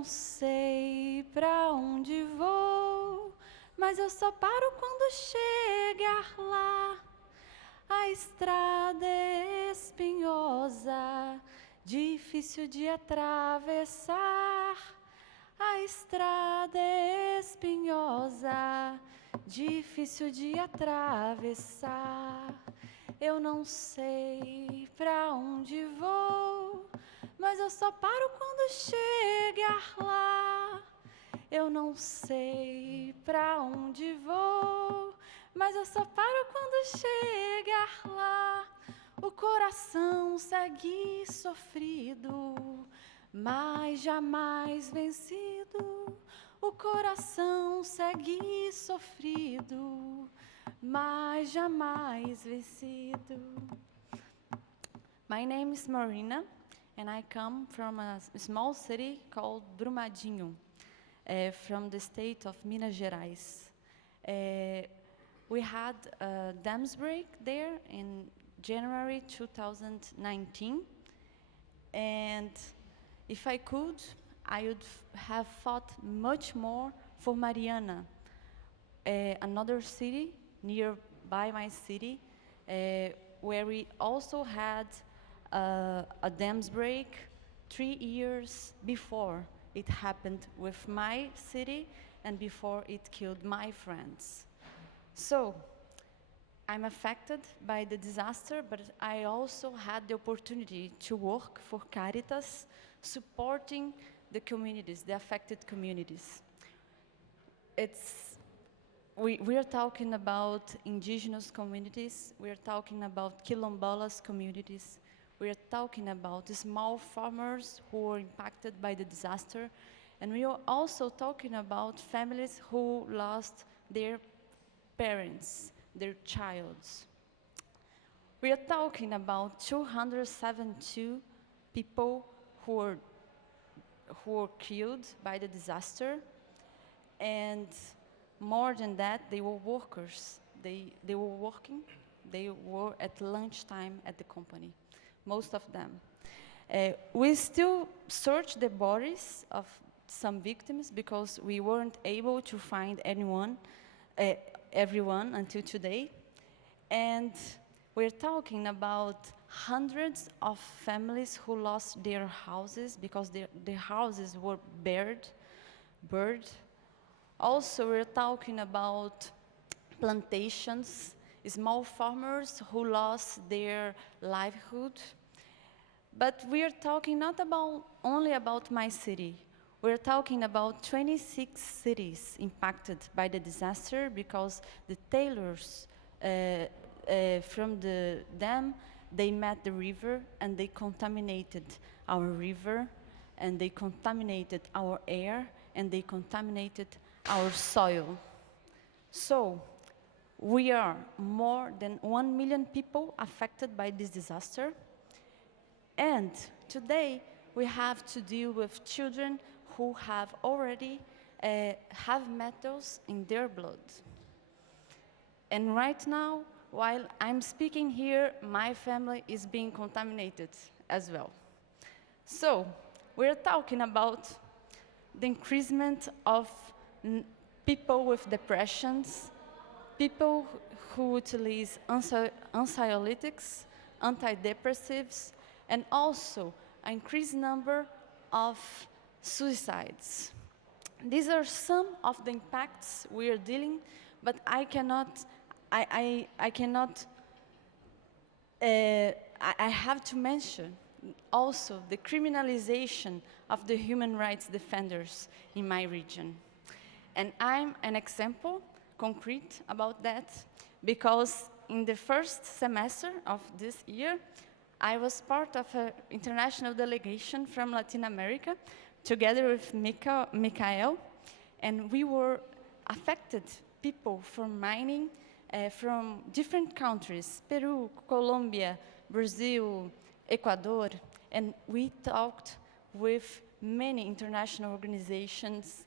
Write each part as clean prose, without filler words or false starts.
não sei pra onde vou, mas eu só paro quando chegar lá. A estrada é espinhosa, difícil de atravessar. A estrada é espinhosa, difícil de atravessar. Eu não sei pra onde vou, mas eu só paro quando chegar lá. Eu não sei pra onde vou, mas eu só paro quando chegar lá. O coração segue sofrido, mas jamais vencido. O coração segue sofrido, mas jamais vencido. My name is Marina, and I come from a small city called Brumadinho, from the state of Minas Gerais. We had a dams break there in January 2019, and if I could, I would have fought much more for Mariana, another city nearby my city, where we also had a dams break 3 years before it happened with my city and before it killed my friends. So, I'm affected by the disaster, but I also had the opportunity to work for Caritas, supporting the communities, the affected communities. We are talking about indigenous communities, we are talking about quilombolas communities, we are talking about the small farmers who were impacted by the disaster, and we are also talking about families who lost their parents, their childs. We are talking about 272 people who were killed by the disaster, and more than that, they were workers. They were working, they were at lunchtime at the company, most of them. We still search the bodies of some victims because we weren't able to find everyone until today. And we're talking about hundreds of families who lost their houses because their houses were burned. Also, we're talking about plantations, small farmers who lost their livelihood. But we're talking not only about my city. We're talking about 26 cities impacted by the disaster because the tailors from the dam, they met the river and they contaminated our river, and they contaminated our air, and they contaminated our soil. So, we are more than 1 million people affected by this disaster. And today, we have to deal with children who have already have metals in their blood. And right now, while I'm speaking here, my family is being contaminated as well. So, we're talking about the increasement of people with depressions, people who utilize anxiolytics, antidepressives, and also an increased number of suicides. These are some of the impacts we are dealing, but I have to mention also the criminalization of the human rights defenders in my region. And I'm an example, concrete, about that, because in the first semester of this year, I was part of an international delegation from Latin America, together with Mickael, and we were affected people from mining from different countries, Peru, Colombia, Brazil, Ecuador, and we talked with many international organizations,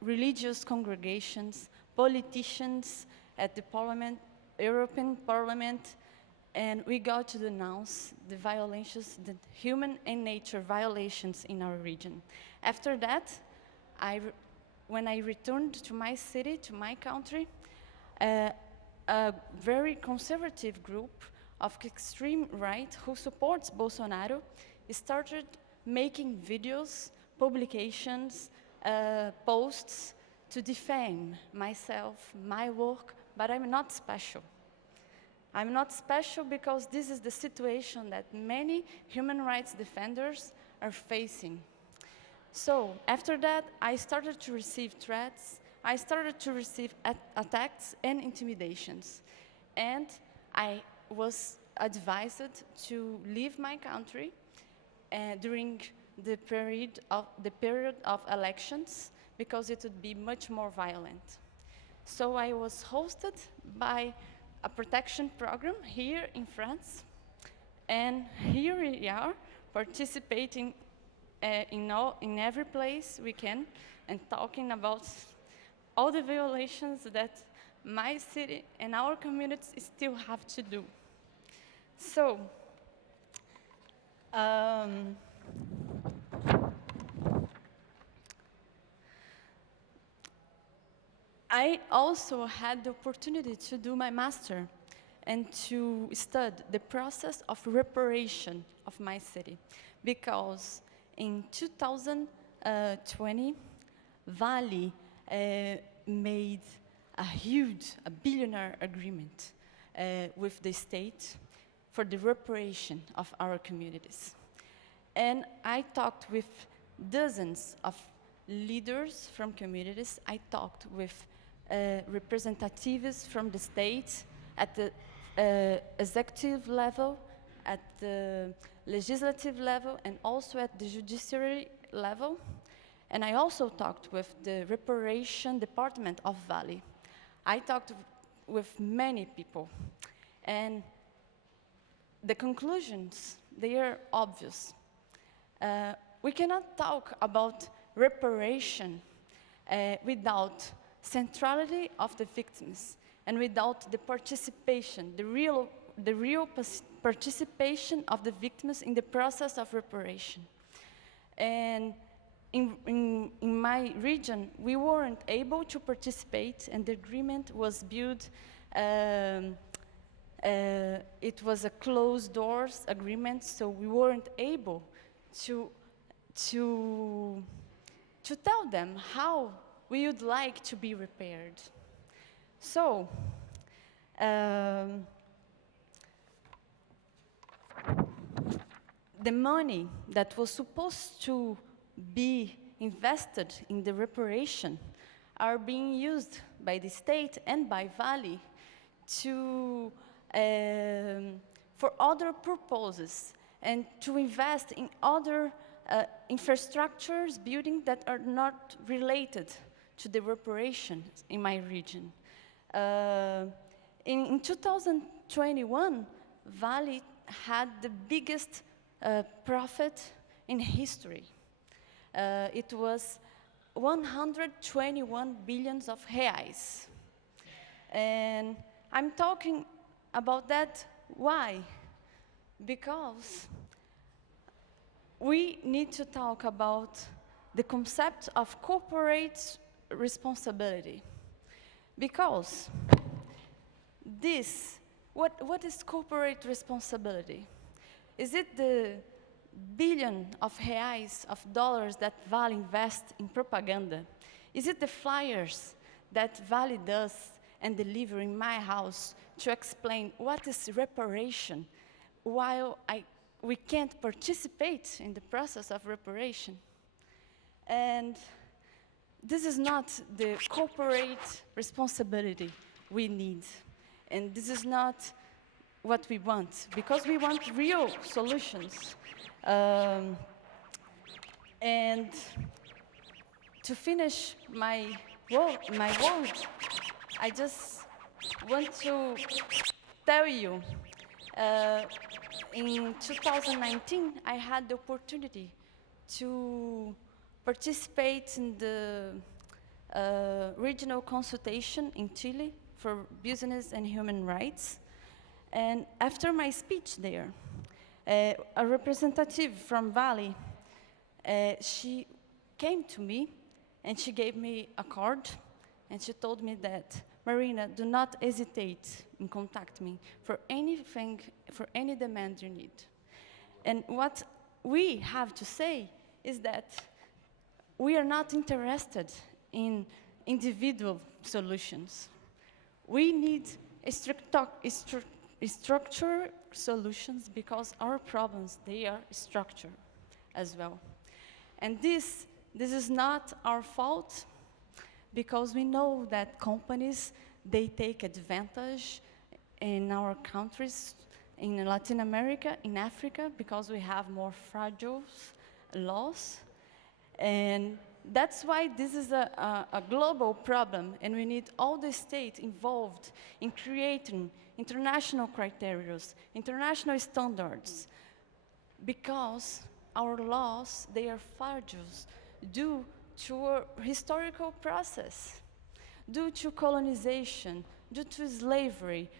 religious congregations, politicians at the Parliament, European Parliament, and we got to denounce the human and nature violations in our region. After that, when I returned to my city, to my country, a very conservative group of extreme right who supports Bolsonaro started making videos, publications, posts to defame myself, my work, but I'm not special. I'm not special because this is the situation that many human rights defenders are facing. So after that, I started to receive threats, I started to receive attacks and intimidations. And I was advised to leave my country during the period of elections because it would be much more violent. So I was hosted by a protection program here in France, and here we are participating in every place we can and talking about all the violations that my city and our communities still have to do. So, I also had the opportunity to do my master and to study the process of reparation of my city, because in 2020, Vale made a billionaire agreement with the state for the reparation of our communities. And I talked with dozens of leaders from communities. I talked with representatives from the state at the executive level, at the legislative level, and also at the judiciary level. And I also talked with the reparation department of Vale. I talked with many people. And the conclusions, they are obvious. We cannot talk about reparation without centrality of the victims and without the participation, the real participation of the victims in the process of reparation. And in my region, we weren't able to participate, and the agreement was built. It was a closed doors agreement, so we weren't able to tell them how we would like to be repaired. So, the money that was supposed to be invested in the reparation are being used by the state and by Vale for other purposes and to invest in other infrastructures, buildings that are not related to the reparation in my region. In 2021, Vale had the biggest profit in history. It was 121 billions of reais. And I'm talking about that, why? Because we need to talk about the concept of corporate responsibility. Because what is corporate responsibility? Is it the billion of reais, of dollars that Vale invests in propaganda? Is it the flyers that Vale does and deliver in my house to explain what is reparation while we can't participate in the process of reparation? And this is not the corporate responsibility we need. And this is not what we want, because we want real solutions. And to finish my words, I just want to tell you, in 2019, I had the opportunity to participate in the regional consultation in Chile for business and human rights. And after my speech there, a representative from Vale, she came to me And she gave me a card, and she told me that, Marina, do not hesitate in contact me for anything, for any demand you need. And what we have to say is that we are not interested in individual solutions. We need structure solutions because our problems, they are structure as well. And this is not our fault because we know that companies, they take advantage in our countries, in Latin America, in Africa, because we have more fragile laws. And that's why this is a global problem, and we need all the states involved in creating international criteria, international standards, because our laws, they are fragile due to a historical process, due to colonization, due to slavery,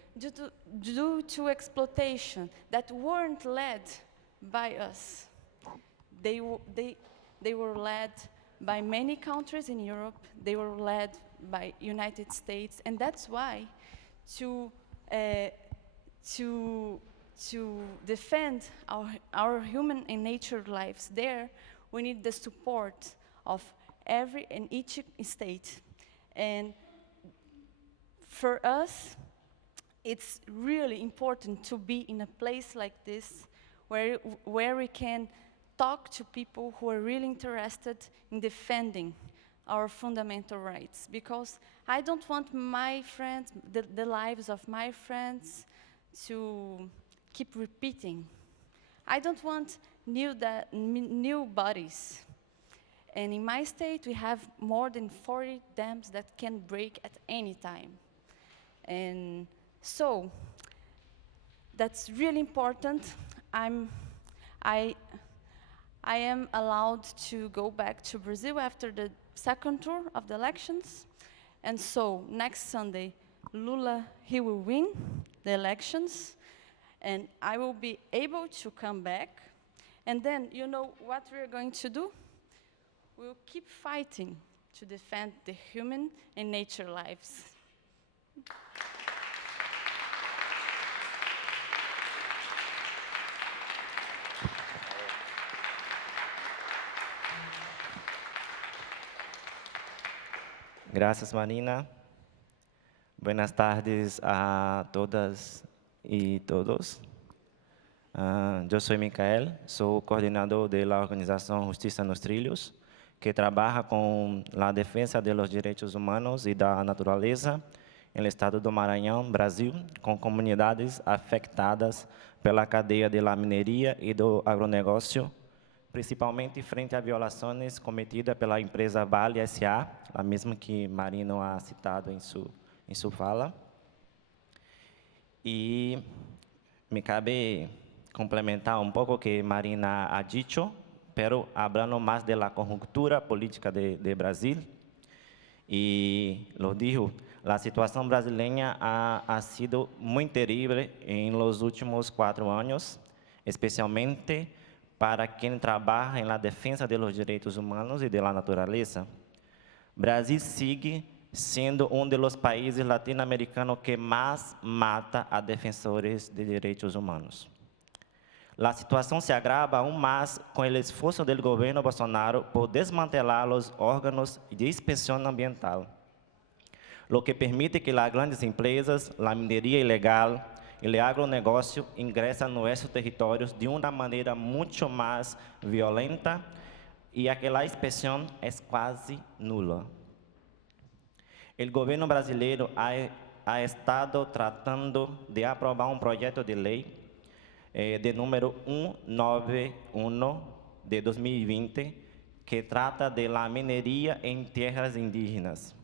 due to exploitation that weren't led by us. They were led by many countries in Europe. They were led by United States, and that's why to defend our human and nature lives there, we need the support of every and each state. And for us, it's really important to be in a place like this where we can talk to people who are really interested in defending our fundamental rights, because I don't want my friends, the lives of my friends, to keep repeating. I don't want new bodies. And in my state, we have more than 40 dams that can break at any time. And so, that's really important. I am allowed to go back to Brazil after the second tour of the elections. And so, next Sunday, Lula, he will win the elections, and I will be able to come back. And then, you know what we're going to do? We'll keep fighting to defend the human and nature lives. Gracias, Marina. Buenas tardes a todas y todos. Yo soy Mickael, soy coordinador de la organización Justiça nos Trilhos, que trabaja con la defensa de los derechos humanos y de la naturaleza en el estado do Maranhão, Brasil, com comunidades afetadas pela cadeia de la mineria e do agronegócio, principalmente frente a violações cometidas pela empresa Vale S.A., a mesma que Marino ha citado em sua fala. E me cabe complementar um pouco o que Marina ha dicho, pero hablando más de la conjuntura política de Brasil. Y lo dijo, la situación brasileña ha sido muy terrible en los últimos 4 años, especialmente para quien trabaja en la defensa de los derechos humanos y de la naturaleza. Brasil sigue siendo uno de los países latinoamericanos que más mata a defensores de derechos humanos. La situación se agrava aún más con el esfuerzo del gobierno Bolsonaro por desmantelar los órganos de inspección ambiental, lo que permite que las grandes empresas, la minería ilegal y el agronegócio ingresen a nuestros territorios de una manera mucho más violenta y a que la inspección es casi nula. El gobierno brasileño ha estado tratando de aprobar un proyecto de ley de número 191 de 2020, que trata de la minería en tierras indígenas,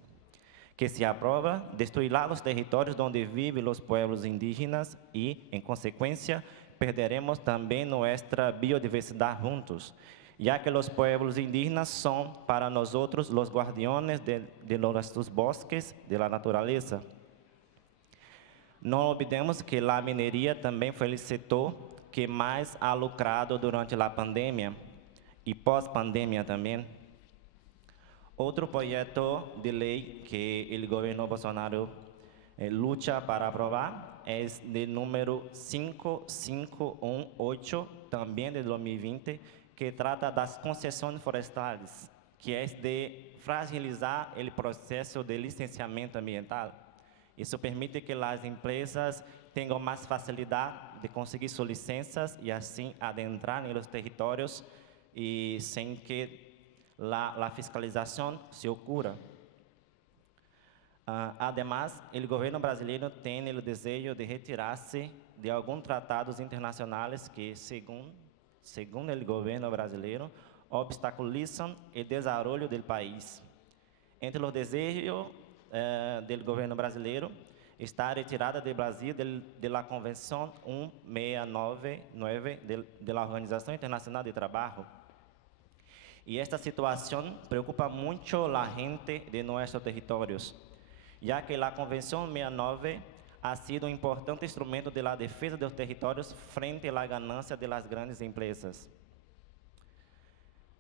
que se aprueba destruirá los territorios donde viven los pueblos indígenas y, en consecuencia, perderemos también nuestra biodiversidad juntos, ya que los pueblos indígenas son para nosotros los guardianes de nuestros bosques, de la naturaleza. No olvidemos que la minería también fue el sector que más ha lucrado durante la pandemia y pós-pandemia también. Outro projeto de lei que o governo Bolsonaro luta para aprovar é de número 5518, também de 2020, que trata das concessões florestais, que é de fragilizar o processo de licenciamento ambiental. Isso permite que as empresas tenham mais facilidade de conseguir suas licenças e assim adentrar nos territórios e sem que a fiscalização se ocorra. Además, o governo brasileiro tem o desejo de retirar-se de alguns tratados internacionais que, segundo o governo brasileiro, obstaculizam o desenvolvimento do país. Entre os desejos do governo brasileiro está a retirada do Brasil da Convenção 1699 da Organização Internacional de Trabalho. E esta situação preocupa muito a gente de nossos territórios, já que a Convenção 69 ha sido um importante instrumento de defesa dos territórios frente à ganância das grandes empresas.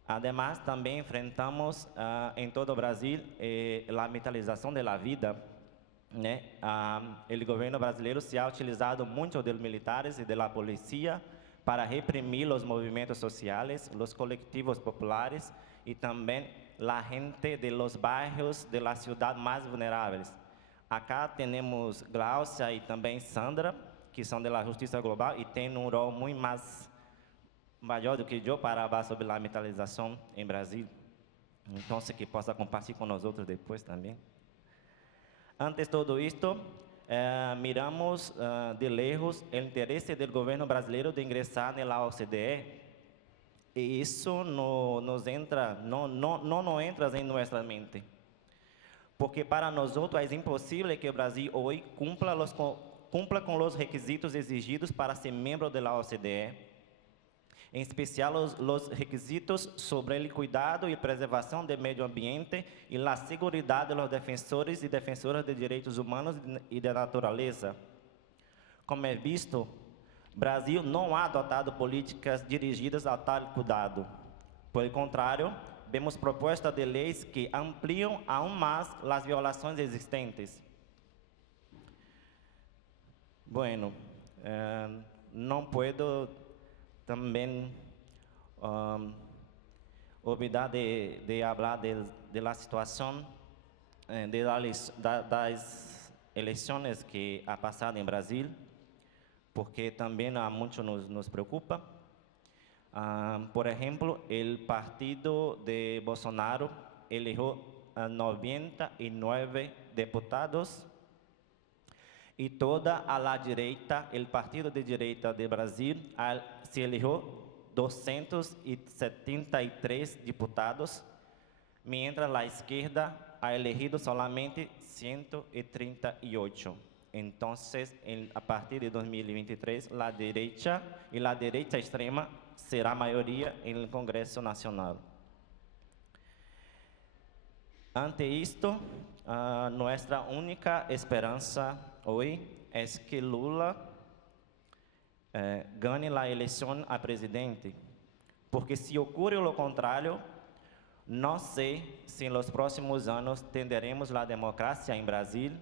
Además, também enfrentamos em todo o Brasil a militarização da vida. O governo brasileiro se ha utilizado muito dos militares e da polícia para reprimir os movimentos sociais, os coletivos populares e também a gente de los bairros de la ciudad mais vulneráveis. Acá temos Glaucia e também Sandra, que são da Justiça Global e têm um rol muito mais maior do que eu para falar sobre a militarização em Brasil. Então, que possa compartilhar com nós outros depois também. Antes de tudo isto, miramos de lejos o interesse do governo brasileiro de ingressar na OCDE, e isso não entra em nossa mente, porque para nós outros é impossível que o Brasil hoje cumpra com os requisitos exigidos para ser membro da OCDE, em especial os requisitos sobre o cuidado e preservação do meio ambiente e a segurança dos defensores e defensoras de direitos humanos e da natureza. Como é visto, Brasil não ha adotado políticas dirigidas a tal cuidado. Por contrário, vemos propostas de leis que ampliam aún mais as violações existentes. Bueno, não puedo também olvidar de falar da situação das eleições que ha passado em Brasil, porque também há muito nos preocupa. Por exemplo, o partido de Bolsonaro elegeu 99 deputados e toda a direita, o partido de direita de Brasil, se elegeu 273 deputados, mientras a esquerda ha elegido somente 138. Então, a partir de 2023, a direita e a direita extrema será a maioria no Congresso Nacional. Ante isto, nossa única esperança hoje é que Lula ganhe a eleição a presidente, porque se ocorre o contrário, não sei se nos próximos anos teremos a democracia em Brasil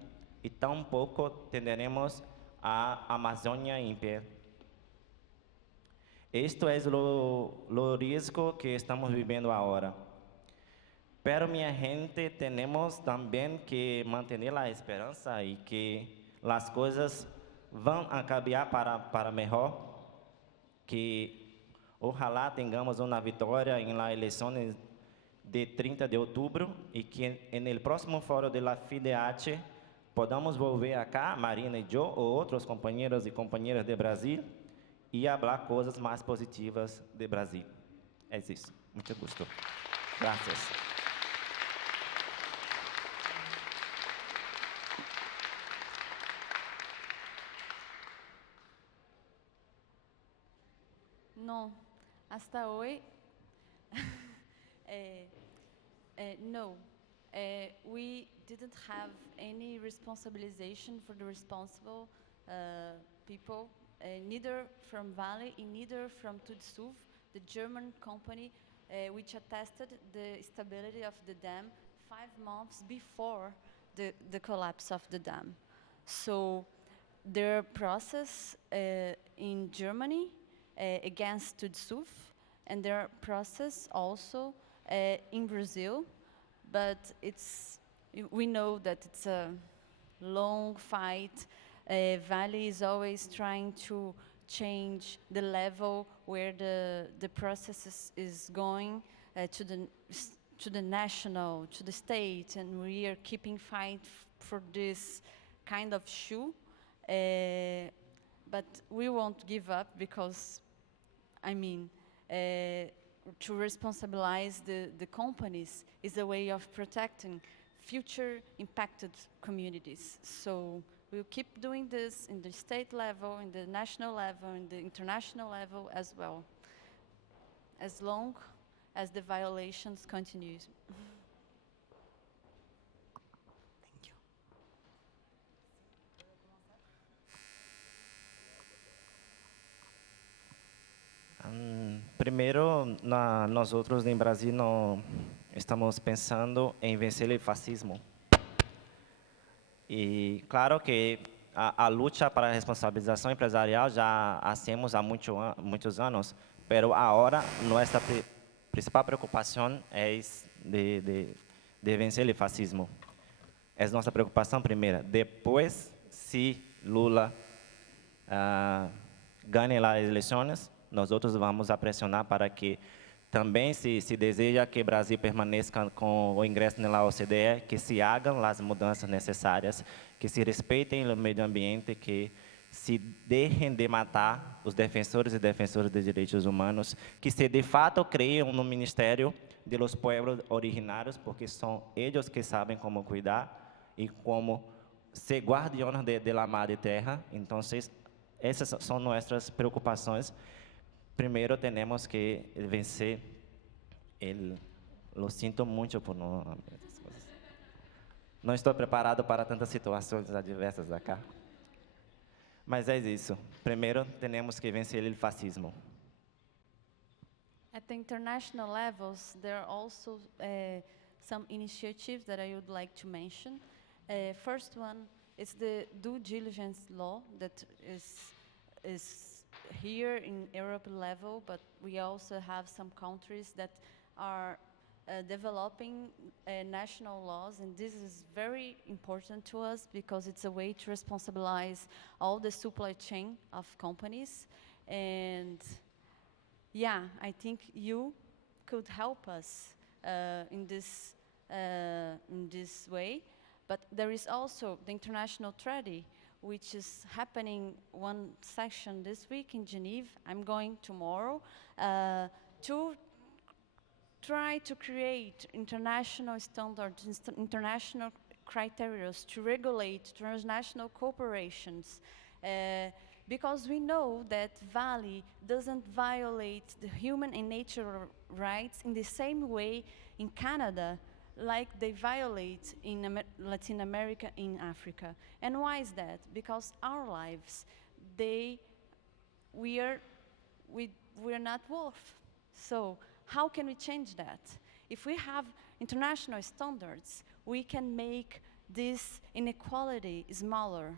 e tampouco teremos a Amazônia em pé. Este é o risco que estamos vivendo agora. Pero, minha gente, temos também que manter a esperança e que as coisas vão cambiar para melhor, que ojalá tenhamos uma vitória em las eleições de 30 de outubro e que no próximo fórum da FIDH podamos volver acá, Marina e eu, ou outros companheiros e companheiras de Brasil, e falar coisas mais positivas de Brasil. É isso. Muito gosto. Graças. No, hasta hoy, no. We didn't have any responsibilization for the responsible people, neither from Vale and neither from Thritos, the German company which attested the stability of the dam 5 months before the collapse of the dam. So their process in Germany against Thritos, and their process also in Brazil, but we know that it's a long fight. Vale is always trying to change the level where the process is going to the national, to the state, and we are keeping fight for this kind of shoe. But we won't give up because, I mean, to responsabilize the companies is a way of protecting future impacted communities. So we'll keep doing this in the state level, in the national level, in the international level as well, as long as the violations continue. Thank you. Primeiro, nós outros em Brasil não estamos pensando em vencer o fascismo. E claro que a luta para a responsabilização empresarial já hacemos há muitos anos, mas agora nossa principal preocupação é de vencer o fascismo. É nossa preocupação primeira. Depois, se Lula ganhe as eleições, nós outros vamos pressionar para que também se deseja que o Brasil permaneça com o ingresso na OCDE, que se hagam as mudanças necessárias, que se respeitem o meio ambiente, que se deixem de matar os defensores e defensoras de direitos humanos, que se de fato criem no Ministério de los Pueblos Originários, porque são eles que sabem como cuidar e como ser guardiões da Madre Terra. Então, essas são nossas preocupações. Primeiro, temos que vencer Lo sinto muito por não... Não estou preparado para tantas situações adversas acá. Mas é isso. Primeiro, temos que vencer o fascismo. At the international levels, there are also some initiatives that I would like to mention. First one is the due diligence law that is here in Europe level, but we also have some countries that are developing national laws, and this is very important to us because it's a way to responsibilize all the supply chain of companies. And yeah, I think you could help us in this way. But there is also the International Treaty, which is happening one session this week in Geneva. I'm going tomorrow to try to create international standards, international criteria to regulate transnational corporations. Because we know that Vale doesn't violate the human and natural rights in the same way in Canada like they violate in Latin America, in Africa. And why is that? Because our lives, we're not worth. So how can we change that? If we have international standards, we can make this inequality smaller.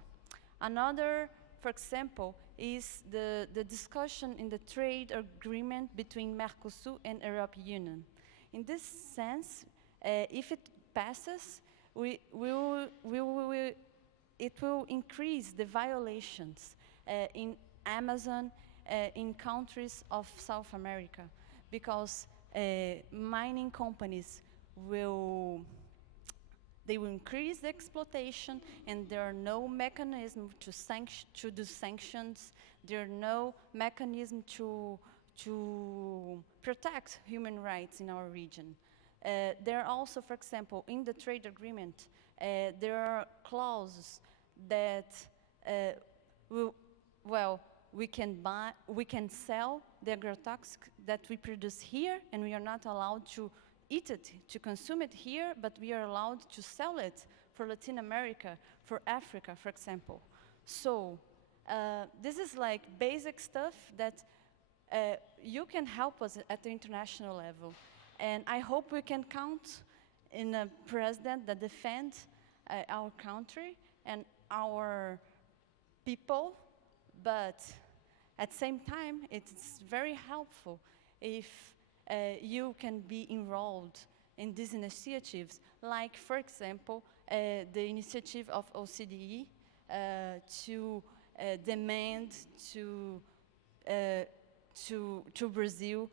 Another, for example, is the discussion in the trade agreement between Mercosur and European Union. In this sense, if it passes, it will increase the violations in Amazon, in countries of South America, because mining companies will increase the exploitation, and there are no mechanism to do sanctions. There are no mechanism to protect human rights in our region. There are also, for example, in the trade agreement, there are clauses that we can sell the agrotoxic that we produce here, and we are not allowed to eat it, to consume it here, but we are allowed to sell it for Latin America, for Africa, for example. So this is like basic stuff that you can help us at the international level. And I hope we can count in a president that defends our country and our people, but at the same time, it's very helpful if you can be enrolled in these initiatives, like, for example, the initiative of OCDE to demand to Brazil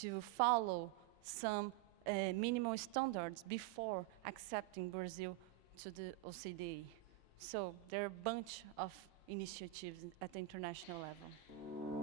to follow some minimum standards before accepting Brazil to the OCDE. So there are a bunch of initiatives at the international level.